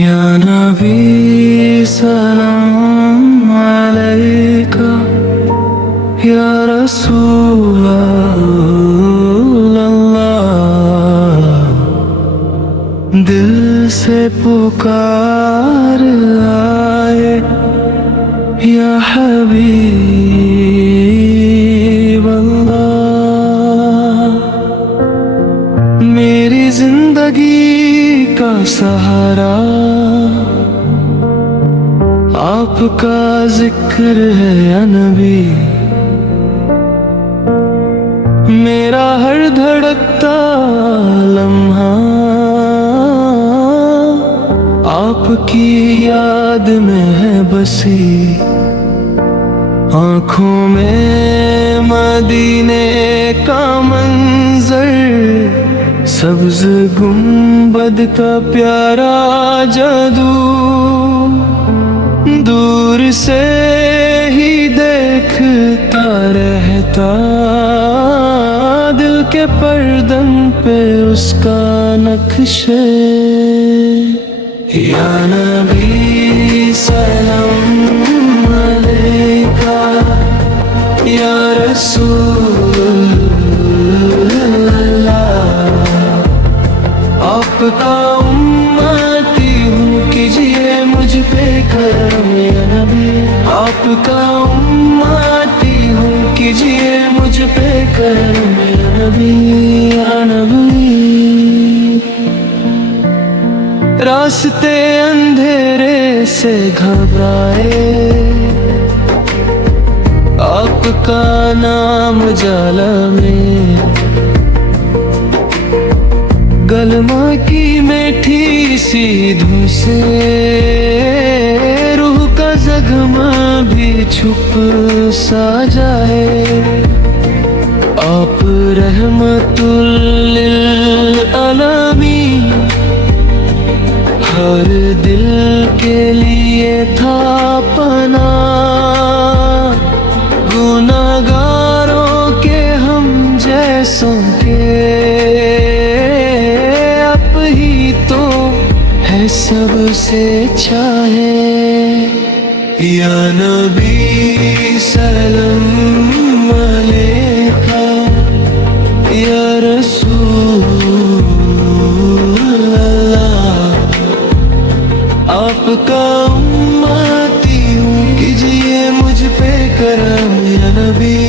या नबी सलाम अलैका या रसूल अल्लाह। दिल से पुकार आए या हबीब अल्लाह। मेरी जिंदगी का सहारा आपका जिक्र है या नबी। मेरा हर धड़कता लम्हा आपकी याद में है बसी। आँखों में मदीने का मंजर, सब्ज गुंबद का प्यारा जादू। दूर से ही देखता रहता, दिल के पर्दन पे उसका नक्शे। या नबी सलाम अलैका या रसूल अल्लाह। आपका उम्मती हूँ, कीजिए मुझ पे करम या नबी। आपका उम्मती हूँ, कीजिए मुझ पे करम या नबी या नबी। रास्ते अंधेरे से घबराए, आपका नाम जाला में। गलमा की मीठी सी धुन से रूह का जख्म भी छुप सा जाए। आप रहमतुल लिल आलमीन, हर दिल के लिए था पना। गुनाहगारों के हम जैसों के आप ही तो है सबसे चाहे। या नबी सलाम अलैका या रसूल अल्लाह। आपका उम्मती हूँ, कीजिए मुझ पे करम या नबी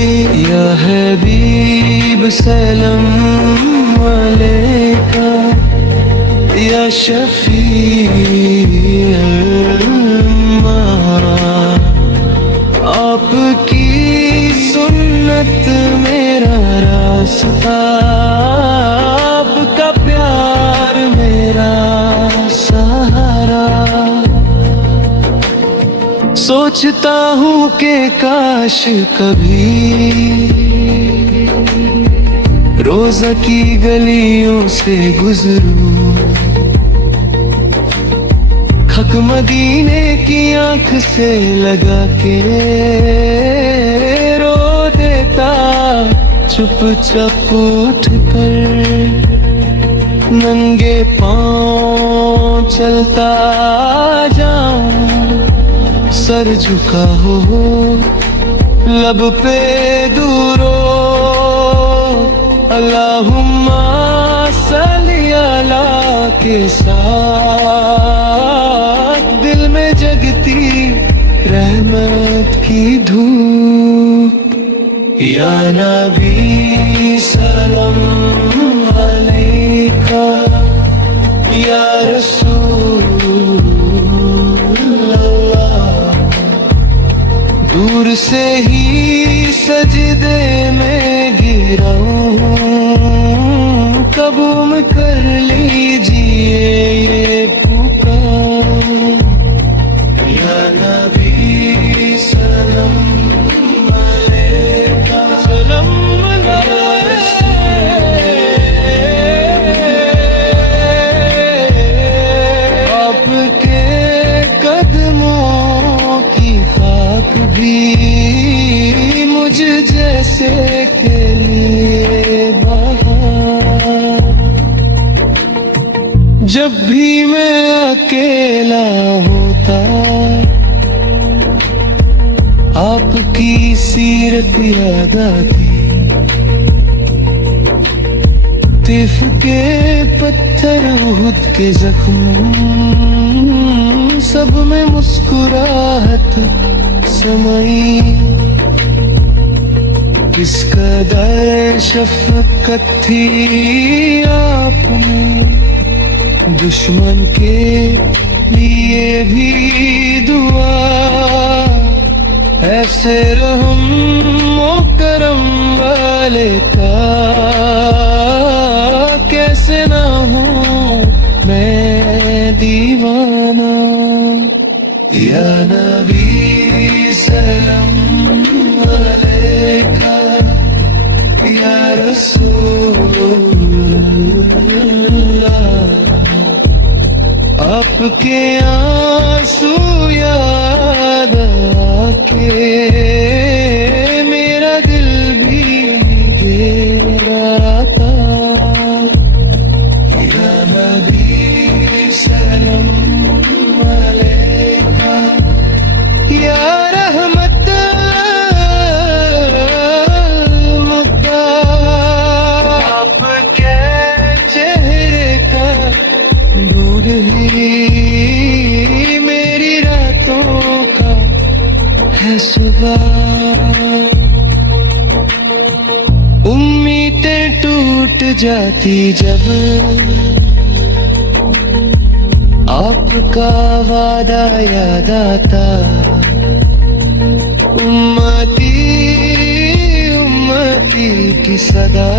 या हबीब सलाम अलैका या शफी अल्लाह। आपकी सुन्नत मेरा रास्ता, आपका प्यार मेरा सहारा। सोचता हूँ कि काश कभी रोज़ा की गलियों से गुजरूं, खक मदीने की आंख से लगा के रो देता चुपचाप उठ कर। नंगे पाँव चलता जाऊं, सर झुका हो लब पे दूरो। अल्लाहुम्मा सल्ली अला के साथ दिल में जगती रहमत की धूप। या नबी सलाम अलैका या रसूल अल्लाह। दूर से ही सजदे में गिरा हूँ, कबूल कर लीजिए ये पुकार। या नबी सलाम अलैका सलाम अलैका। आपके कदमों की खाक भी मुझ जैसे के लिए जब भी मैं अकेला होता आपकी सीरत याद आती। तिफ के पत्थर उहुद के जख्म सब में मुस्कुराहट समाई। किस कदर शफकत थी आप में, दुश्मन के लिए भी दुआ। ऐसे रहम ओ करम वाले का कैसे ना हूँ मैं दीवाना। या नबी सलाम अलैका, या रसूलुल्लाह। आपके आंसू याद आके मेरा दिल भी गिराता। या नबी सलाम अलैका, या रहमत मुक्ता। आपके चेहरे का नूर ही मेरी रातों का है सुबह। उम्मीदें टूट जाती जब आपका वादा याद आता। उम्मती उम्मती की सदा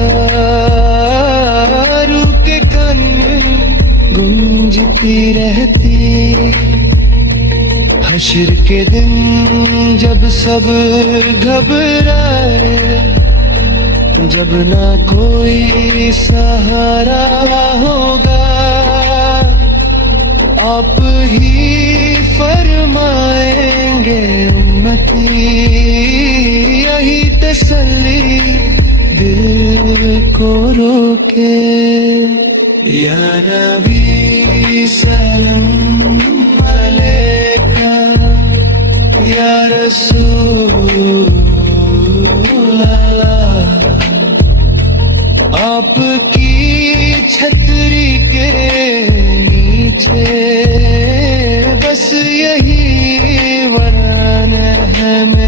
रूह के कान में गूंजती रहती। हश्र के दिन जब सब घबराए, जब ना कोई सहारा होगा, आप ही फरमाएंगे उम्मती यही तसल्ली दिल को रोके। या नबी सलाम अलैका, या रसूलुल्लाह। आपकी छतरी के नीचे बस यही वरदान है।